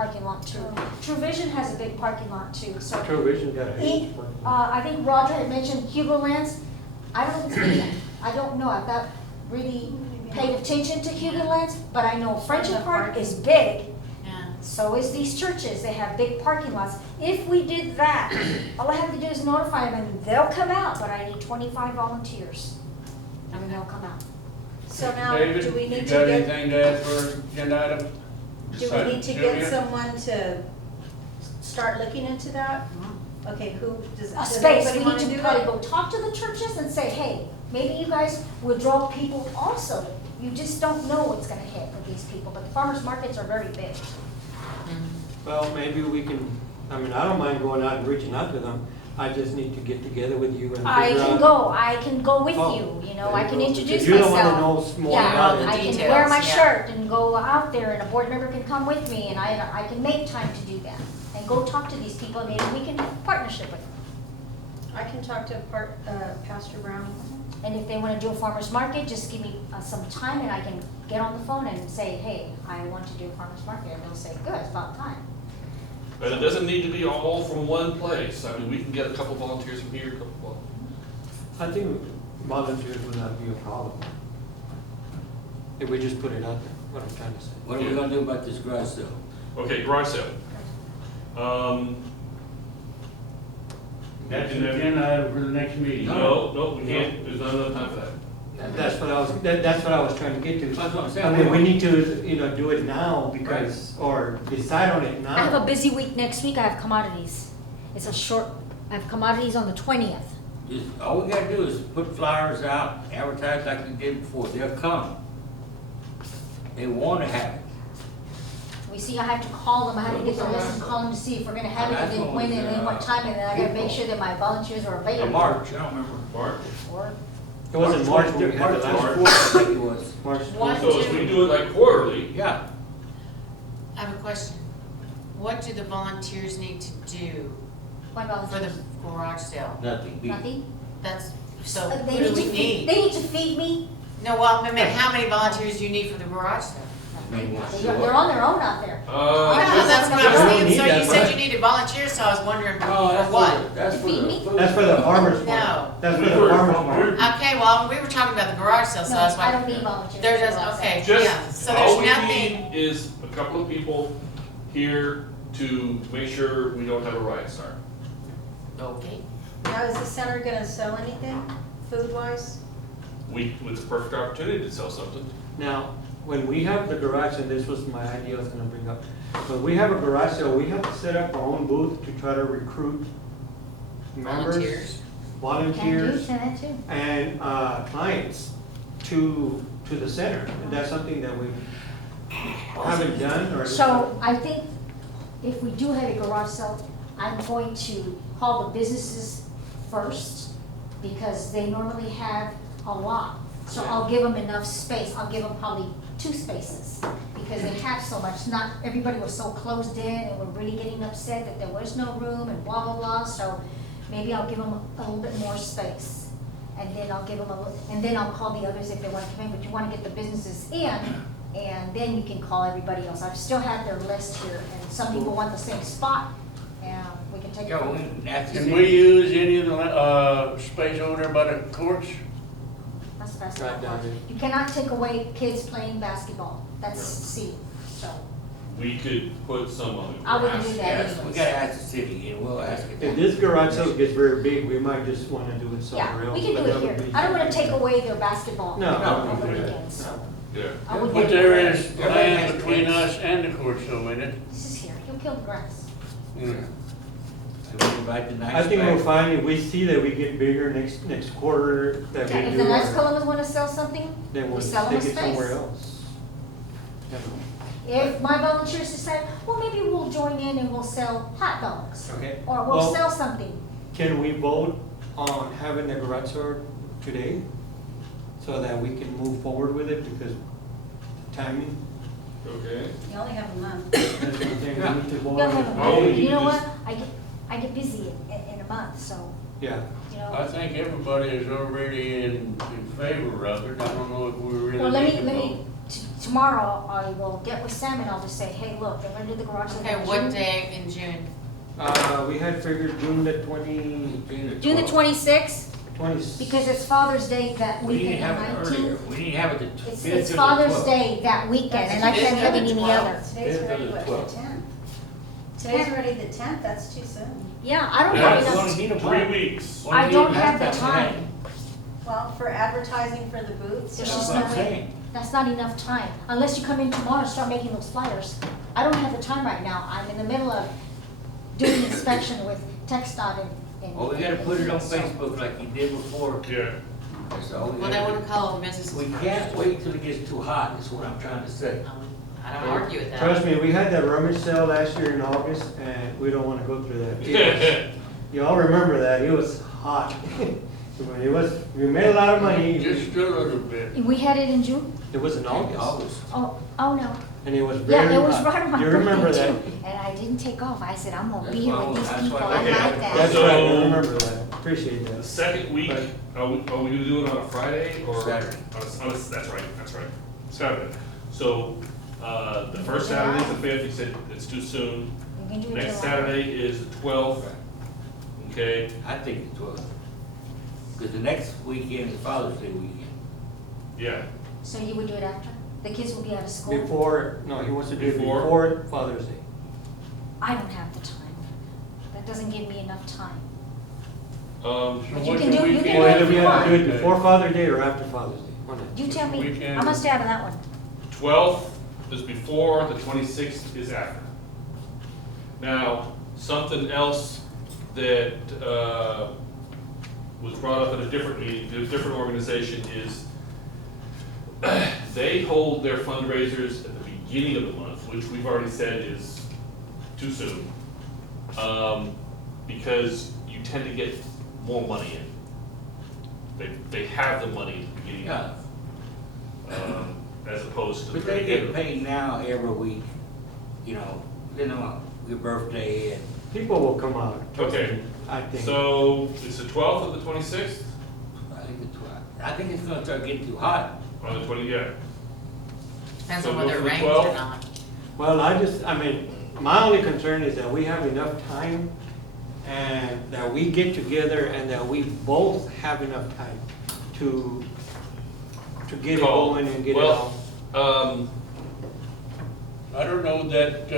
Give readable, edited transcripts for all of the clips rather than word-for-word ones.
parking lot too. True Vision has a big parking lot too, so. True Vision got a huge one. I think Roger had mentioned Hugo Lands. I don't know if it's big enough. I don't know, I've not really paid attention to Hugo Lands, but I know Friendship Park is big. Yeah. So is these churches, they have big parking lots. If we did that, all I have to do is notify them and they'll come out, but I need 25 volunteers. And then they'll come out. So now, David, do we you need to got get, anything to add for agenda item? do we need to get Julia? someone to start looking into that? Okay, who, A does space, anybody we want need to to do probably it? go talk to the churches and say, hey, maybe you guys will draw people also. You just don't know what's gonna hit with these people, but the farmers markets are very big. Well, maybe we can, I mean, I don't mind going out and reaching out to them. I just need to get together with you and figure out. I can go with Oh, you, you know, there I you can go. introduce Because you're the one that myself. knows more Yeah, about the it. I can details, wear my yeah. shirt and go out there and a board member can come with me and I can make time to do that. And go talk to these people, maybe we can have a partnership with them. I can talk to Pastor Brown. And if they wanna do a farmer's market, just give me some time and I can get on the phone and say, hey, I want to do a farmer's market. And they'll say, good, it's about time. But it doesn't need to be all from one place. I mean, we can get a couple volunteers from here, a couple. I think volunteers would not be a problem. If we just put it out there, what I'm trying to say. What are we gonna do about this garage sale? Okay, garage sale. That's an agenda item for the next meeting. No, we can't, there's not enough time for that. That's what I was trying to get to. That's what I'm saying. I mean, we need to, do it now because, or decide on it now. I have a busy week next week, I have commodities. It's a short, I have commodities on the 20th. All we gotta do is put flyers out, advertise like we did before, they'll come. They wanna have it. We see, I have to call them, I have to get the list and call them to see if we're gonna have it, and then when, and then what time, and then I gotta make sure that my volunteers are In available. March, I don't remember. Mark? Or, It wasn't March when we had the March last. 24th, I think it was. March One, 20th. So if we do it like quarterly, Yeah, I have a question. What do the volunteers need to do what for the volunteers? garage sale? nothing. Nothing? That's, so They who do need we to feed, need? they need to feed me. No, well, I mean, how many volunteers do you need for the garage sale? They're on their own out there. Yeah, that's what I we was don't thinking, need so that you said much. you needed volunteers, so I was wondering for Oh, that's what? That's for Feed the me? food. That's for the farmer's No. market. That's for the farmer's market. Okay, well, we were talking about the garage sale, so No, that's I don't why. need volunteers. There for does, that. okay, just, yeah, so all we there's nothing. need is a couple of people here to make sure we don't have a riot start. Okay. Now, is the center gonna sell anything, food-wise? It's a perfect opportunity to sell something. Now, when we have the garage, and this was my idea I was gonna bring up, when we have a garage sale, we have to set up our own booth to try to recruit members, Volunteers. Can you volunteers, send that too? and clients to the center. And that's something that we haven't done or. So I think if we do have a garage sale, I'm going to call the businesses first because they normally have a lot. So I'll give them enough space. I'll give them probably 2 spaces because they have so much. Not everybody was so closed in and were really getting upset that there was no room and blah, blah, blah. So maybe I'll give them a little bit more space. And then I'll give them and then I'll call the others if they want to come in, but you want to get the businesses in, and then you can call everybody else. I still have their list here, and some people want the same spot, and we can take it. Yeah, from we, there. that's Can we use any of the, space over there by the courts? That's Right basketball. down there. You cannot take away kids playing basketball. That's C, so We could put some on the I wouldn't grass. do that Yes, we anyways. gotta ask the city, and we'll ask it. If this garage sale gets very big, we might just wanna do it somewhere Yeah, else. we can do but it that here. would be- I don't want to take away their basketball No, on the no, weekends, so. Yeah. I would But get there it. is land between us and the courts, though, isn't it? This is here, he'll kill the grass. Yeah. So we invite the nice I think we'll back. find if we see that we get bigger next quarter, that Yeah, we if do the Knights our, Columbus want to sell something, then we we'll sell them a take it somewhere space. else. You know. If my volunteers decide, well, maybe we'll join in and we'll sell hot dogs. Okay. Or we'll Well, sell something. Can we vote on having the garage sale today? So that we can move forward with it because timing, Okay. You only have a month. that's one thing we need to vote You'll on. have a Oh, meeting. you You know just- what? I get busy in a month, so, Yeah, you know. I think everybody is already in favor of it. I don't know if we really Well, let need to me, vote. tomorrow I will get with Sam and I'll just say, hey, look, they're gonna do the garage sale. Okay, in what June. day in June? We had figured June the 20, June the 26th, 20. because it's Father's Day that We need to weekend, have the it earlier, 19th. we need to have it the It's 5th or the Father's 12th. Day that weekend, and I That's can't have the any 12th. other. Today's Fifth or already the what, 12th? the 10th? Today's already the 10th, that's too soon. Yeah, I don't Yeah, have it's enough, Only need a 3 month. weeks. Only I need don't a have the month. time. Well, for advertising for the booths. There's That's just what no I'm way. saying. That's not enough time, unless you come in tomorrow and start making those flyers. I don't have the time right now, I'm in the middle of doing inspection with TxDOT and. Well, we gotta put it on Facebook like you did before. Yeah. That's all we Well, they gotta wanna do. call them businesses. We can't wait till it gets too hot, is what I'm trying to say. I don't argue with that. Trust me, we had that rummage sale last year in August, and we don't wanna go through that. Y'all remember that, it was hot. We made a lot of money. Just a little bit. We had it in June? It was in August, Oh, no. and it was very hot. Yeah, it was right on my You remember birthday that? too. And I didn't take off. I said, I'm gonna That's be here why with these that's people. why- I okay, like That's that. right, I So- remember that, appreciate The that. second week, are we gonna do it on a Friday or? Saturday. That's right, Saturday. So, the first Saturday is the 5th, you said it's too soon. We can do it Next July. Saturday is the 12th, okay? I think it's 12. Because the next weekend is Father's Day weekend. Yeah, So you would do it after? The kids will be out of school? Before, no, he wants to do it Before? before Father's Day. I don't have the time. That doesn't give me enough time. So But you what's can the do- you can weekend? do Well, it either we if you have to do it want. before Father's Day or after Father's Day, one of the You tell me. Weekend. I'm gonna stay out of that one. 12th is before, the 26th is after. Now, something else that was brought up at a different meeting, a different organization is they hold their fundraisers at the beginning of the month, which we've already said is too soon. Because you tend to get more money in. They have the money at the beginning Yeah. of, as opposed to the But they very end get of. paid now every week, you know, your birthday and. People will come out. trust Okay. me, I think. So, it's the 12th or the 26th? I think it's gonna start getting too hot. Or the 20, yeah. Depends So on go whether for it the rains 12th? or not. Well, I mean, my only concern is that we have enough time and that we get together and that we both have enough time to get it Call. going and get it Well, all. I don't know that,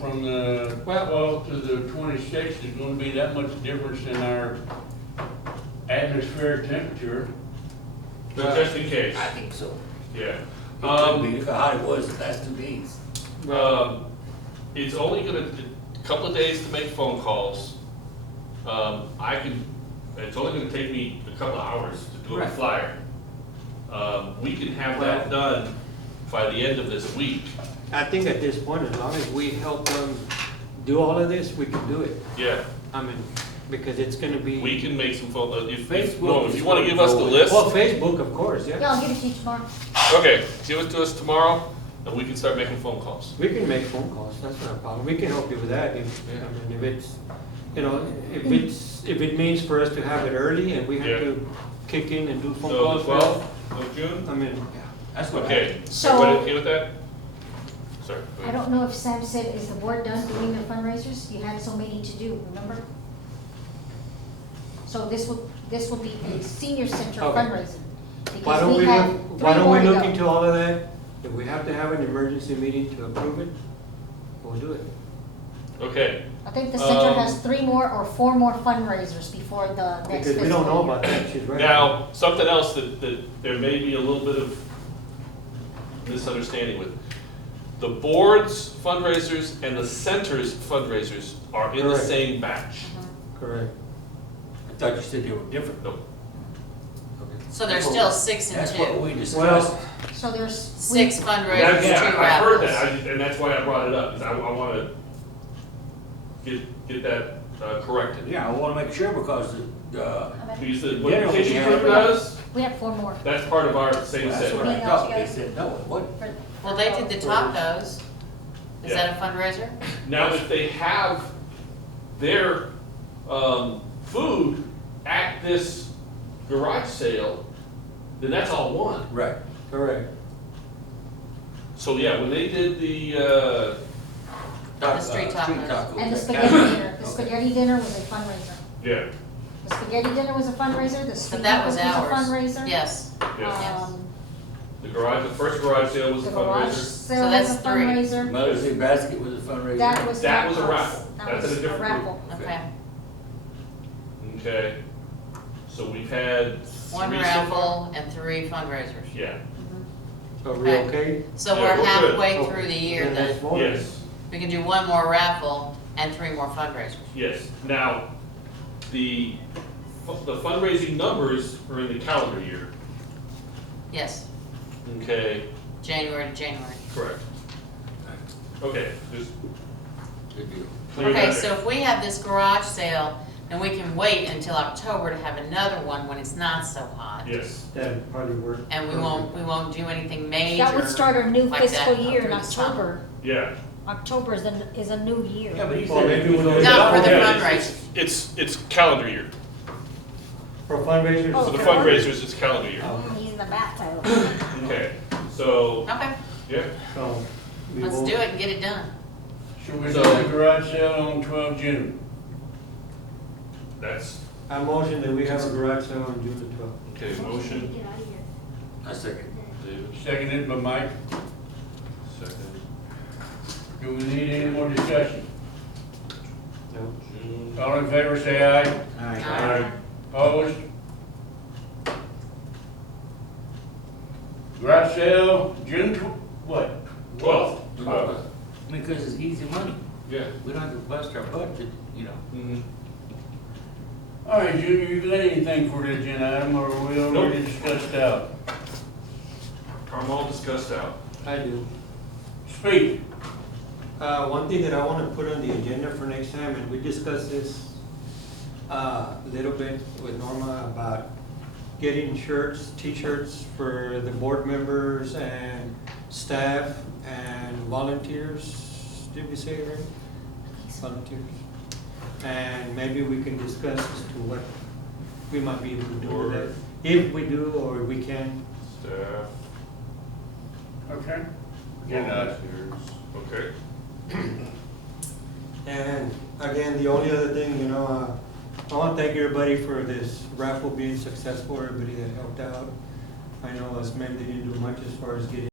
from the Well- 12th to the 26th is gonna be that much difference in our atmospheric temperature. but just in case, I think so. yeah. It could be, look how hot it was the last 2 days. It's only gonna, a couple of days to make phone calls. It's only gonna take me a couple of hours to do a Right. flyer. We can have that done by the end of this week. I think at this point, as long as we help them do all of this, we can do it. Yeah, I mean, because it's gonna be. we can make some phone, if Facebook if is you wanna gonna give us the go with- list. Well, Facebook, of course, yeah. Yeah, I'll give it to you tomorrow. Okay, give it to us tomorrow, and we can start making phone calls. We can make phone calls, that's not a problem. We can help you with that if, I mean, if it's, you know, if it means for us to have it early and we have Yeah. to kick in and do phone So calls. the 12th of June? I mean, That's what. Okay, So- everybody okay with that? Sorry. go I ahead. don't know if Sam said, is the board done doing their fundraisers? You had so many to do, remember? So this will be a senior center Okay. fundraiser. why Because don't we have look, three why don't more we to look go. into all of that? If we have to have an emergency meeting to approve it, we'll do it. Okay, I think the center Um, has 3 more or 4 more fundraisers before the next Because we don't know fiscal year. about that, she's right. now, something else that there may be a little bit of misunderstanding with. The board's fundraisers and the center's fundraisers are in the Correct. same batch. Correct. I thought you said they were different. No, So there's still 6 and That's 2. what we discussed. So there's. 6 fundraisers, That- 2 yeah, I heard raffles. that, and that's why I brought it up, is I wanna get that corrected. Yeah, I wanna make sure because the, Because what Yeah, the kitchen yeah. crew does, We have 4 more. that's part of our same that's set. what I thought. They said, no, it wasn't. Well, they did the tacos. Is Yeah. that a fundraiser? Now, if they have their food at this garage sale, then that's all one. Right. Correct. So, yeah, when they did the, street tacos. And the that spaghetti kind of- dinner, the spaghetti dinner was a fundraiser. yeah, The spaghetti dinner was a fundraiser, the street But that was tacos ours. was a fundraiser. Yes, yeah. Um, The first garage sale was a the garage fundraiser. sale was that's a three. fundraiser. Mother's Day basket was a fundraiser. That was That not was a us. raffle. That That's was in a different raffle. group. okay. Okay, so we've had One three so far? raffle and 3 fundraisers. Yeah, So are we Okay. okay? So Yeah, we're we're good. halfway through the year Then let's then. vote. yes, We can do 1 more raffle and 3 more fundraisers. yes. Now, the fundraising numbers are in the calendar year, Yes, okay, January to January. correct. Okay, just Good deal. clear Okay, that so there. if we have this garage sale, then we can wait until October to have another one when it's not so hot. Yes, That'd probably work. And we won't do anything major. That would start our new like fiscal that year in through the summer. October. yeah. October is a new year. Yeah, but he Well, said maybe if you we'll go do- Not for the Yeah, fundraising. it's calendar year. For fundraisers? Oh, For the for fundraisers, it's calendar year. Oh, He's in the bathtub. Okay, so, Okay, yeah, So, we let's will- do it and get it done. Should we do So- the garage sale on 12 June? that's, I motion that we have a garage sale on June the 12th. okay, motion, I second. David, Seconded by Mike. second, Do we need any more discussion? No. June. All in favor, say aye. Aye. Opposed? Garage sale, June what? 12th. Because it's easy money. Yeah. We don't have to bust our budget, you know. Mhm. All right, Junior, you got anything for the agenda item, or we already Nope. discussed out? I'm all discussed out. I do. Speak. One thing that I want to put on the agenda for next time, and we discussed this a little bit with Norma about getting shirts, T-shirts for the board members and staff and volunteers. Did we say it right? Volunteers. And maybe we can discuss as to what we might be able to do with that. If we do, or we can. Staff, Okay. Good night. volunteers, okay. And again, the only other thing, I want to thank everybody for this raffle being successful, everybody that helped out. I know us men didn't do much as far as getting